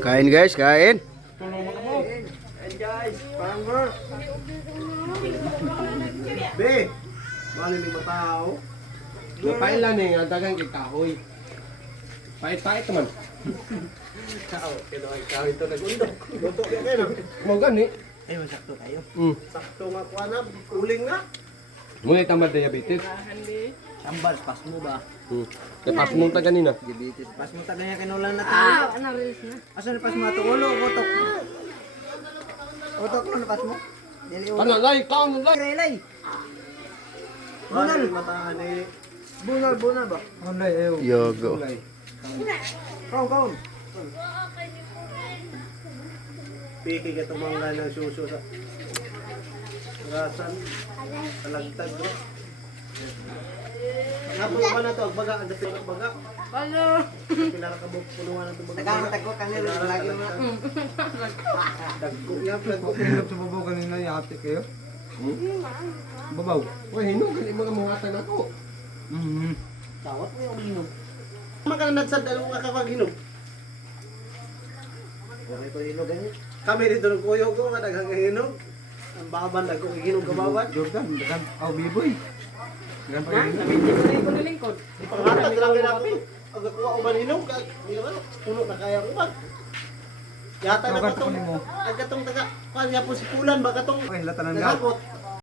Kain guys, kain. And guys, panger. Be, bali ni matao. Napailan eh, ang dagang kikahoy. Pait-pait naman. Kao, ikaw ito nag-undok. Luto ka kayo. Mau gani. Ay, masakto tayo. Sakto nga kuha na, uling na. Muna tamad diabetes. Sambal, pas mo ba? Tapos mong ta ganina. Diabetes. Pas mo tayo niya kinulan na tayo. Ano rin na? Asan na pas mo ato? Ulo, utok. Utok mo na pas mo. Dili ulo. Panalay, kaon lay. Relay. Bali ni matahan eh. Bunal ba? Bunal, ew. Yogo. Kaon. Piki ka tumangga ng suso sa rasan. Talagtag bro. Napula ba na to? Baga, ang dapit ng baga. Hello. Pilara ka buk, punuan na ito baga. Tagang ko kanil lagi mo. Dagko niya, flag ko. Pinilap sa babaw kanina, yate kayo. Babaw. Uy, hinog gali mga muhatan ako. Tawat mo yung hinog. Makananad sa dalawang kakapaghinog. Okay ko hinog ganyan. Kami dito ng kuyo ko, nga daghang hinog. Ang baban, dagko hinog kababan. Jordan, dagan, biboy. Dagan pa yun. Nabinti ko na lingkod. Panghatag lang din ako. Ang kuha ko ba hinog? Puno na kaya ko ba? Yata na Tawagan katong, ko nimo. ang katong taga, kanya po si Pulan ba katong Ay, latanan nga. nagakot.